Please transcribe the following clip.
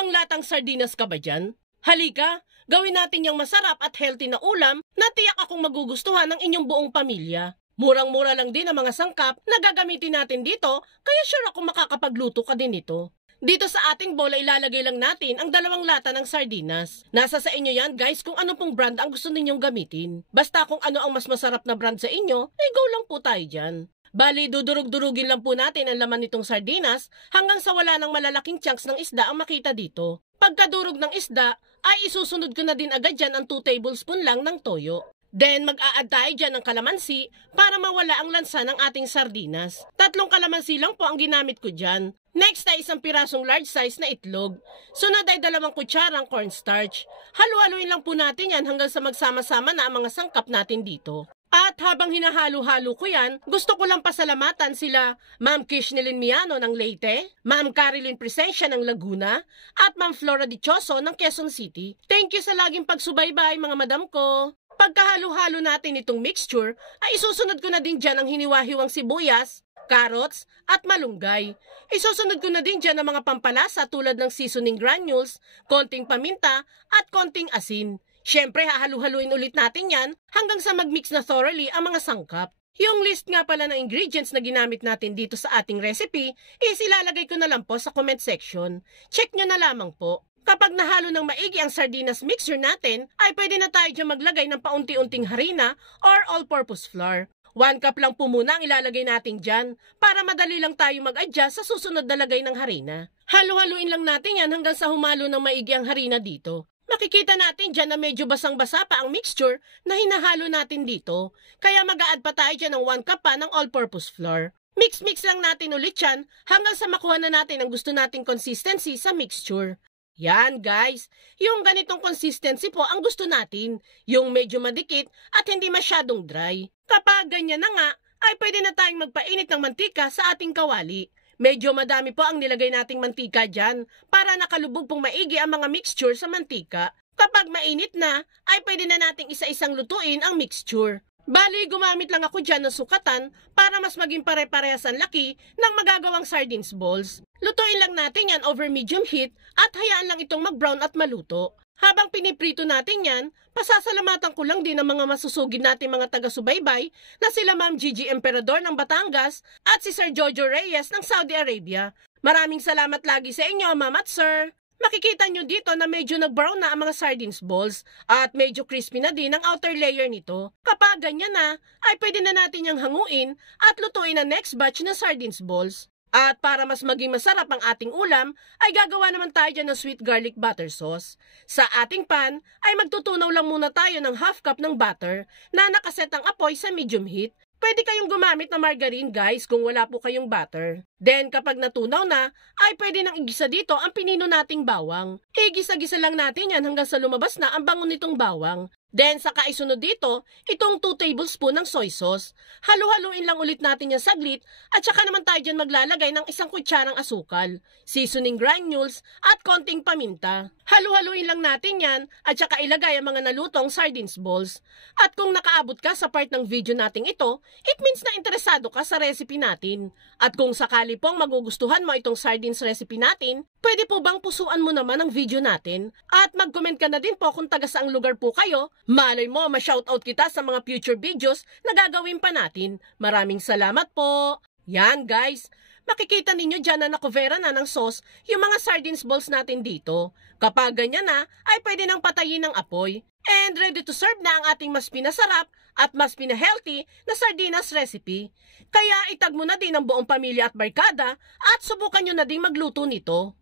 dalawang latang sardinas ka ba dyan? Halika, gawin natin yung masarap at healthy na ulam na tiyak akong magugustuhan ng inyong buong pamilya. Murang-mura lang din ang mga sangkap na gagamitin natin dito, kaya sure ako makakapagluto ka din ito. Dito sa ating bowl ay ilalagay lang natin ang dalawang lata ng sardinas. Nasa sa inyo yan guys kung ano pong brand ang gusto ninyong gamitin. Basta kung ano ang mas masarap na brand sa inyo, ay go lang po tayo dyan. Bali, dudurug-durugin lang po natin ang laman nitong sardinas hanggang sa wala ng malalaking chunks ng isda ang makita dito. Pagkadurog ng isda, ay isusunod ko na din agad dyan ang 2 tablespoon lang ng toyo. Then mag-a-add tayo dyan ng kalamansi para mawala ang lansa ng ating sardinas. 3 kalamansi lang po ang ginamit ko dyan. Next ay isang pirasong large size na itlog. Sunod ay 2 kutsarang cornstarch. Halu-haluin lang po natin yan hanggang sa magsama-sama na ang mga sangkap natin dito. At habang hinahalo-halo ko yan, gusto ko lang pasalamatan sila Ma'am Kishnilyn Miano ng Leyte, Ma'am Carilyn Presencia ng Laguna, at Ma'am Flora Dichoso ng Quezon City. Thank you sa laging pagsubaybay mga madam ko. Pagkahalo-halo natin itong mixture, ay isusunod ko na din dyan ang hiniwa-hiwang sibuyas, carrots, at malunggay. Isusunod ko na din dyan ang mga pampalasa tulad ng seasoning granules, konting paminta, at konting asin. Siyempre, hahalu-haluin ulit natin yan hanggang sa mag-mix na thoroughly ang mga sangkap. Yung list nga pala ng ingredients na ginamit natin dito sa ating recipe is ilalagay ko na lang po sa comment section. Check nyo na lamang po. Kapag nahalo ng maigi ang sardinas mixture natin, ay pwede na tayo dyan maglagay ng paunti-unting harina or all-purpose flour. 1 cup lang po muna ang ilalagay natin dyan para madali lang tayo mag-adjust sa susunod na lagay ng harina. Halu-haluin lang natin yan hanggang sa humalo ng maigi ang harina dito. Makikita natin dyan na medyo basang-basa pa ang mixture na hinahalo natin dito. Kaya mag-a-add pa tayo dyan ng 1 cup pa ng all-purpose flour. Mix-mix lang natin ulit yan hanggang sa makuha na natin ang gusto nating consistency sa mixture. Yan guys, yung ganitong consistency po ang gusto natin. Yung medyo madikit at hindi masyadong dry. Kapag ganyan na nga, ay pwede na tayong magpainit ng mantika sa ating kawali. Medyo madami po ang nilagay nating mantika dyan para nakalubog pong maigi ang mga mixture sa mantika. Kapag mainit na, ay pwede na nating isa-isang lutuin ang mixture. Bali, gumamit lang ako dyan ng sukatan para mas maging pare-parehas ang laki ng magagawang sardines balls. Lutuin lang natin yan over medium heat at hayaan lang itong mag-brown at maluto. Habang piniprito natin yan, pasasalamatan ko lang din ang mga masusugid natin mga taga-subaybay na sila Ma'am Gigi Emperador ng Batangas at si Sir Jojo Reyes ng Saudi Arabia. Maraming salamat lagi sa inyo, Ma'am at Sir. Makikita nyo dito na medyo nag-brown na ang mga sardines balls at medyo crispy na din ang outer layer nito. Kapag ganyan na, ay pwede na natin yung hanguin at lutuin ang next batch na sardines balls. At para mas maging masarap ang ating ulam, ay gagawa naman tayo dyan ng sweet garlic butter sauce. Sa ating pan, ay magtutunaw lang muna tayo ng half cup ng butter na nakaset ang apoy sa medium heat. Pwede kayong gumamit ng margarine guys kung wala po kayong butter. Then kapag natunaw na, ay pwede nang igisa dito ang pinino nating bawang. Igisa-gisa lang natin yan hanggang sa lumabas na ang bango nitong bawang. Then saka isunod dito, itong 2 tablespoon ng soy sauce. Halu-haluin lang ulit natin yan saglit at saka naman tayo dyan maglalagay ng 1 kutsarang asukal, seasoning granules at konting paminta. Halu-haluin lang natin yan at saka ilagay ang mga nalutong sardines balls. At kung nakaabot ka sa part ng video nating ito, it means na interesado ka sa recipe natin. At kung sakali pong magugustuhan mo itong sardines recipe natin, pwede po bang pusuan mo naman ang video natin? At mag-comment ka na din po kung taga saang lugar po kayo. Malay mo, ma-shoutout kita sa mga future videos na gagawin pa natin. Maraming salamat po. Yan guys, makikita ninyo dyan na nakuvera na ng sauce yung mga sardines balls natin dito. Kapag ganyan na, ay pwede nang patayin ng apoy. And ready to serve na ang ating mas pinasarap at mas pina-healthy na sardinas recipe. Kaya itag mo na din ang buong pamilya at barkada at subukan nyo na din magluto nito.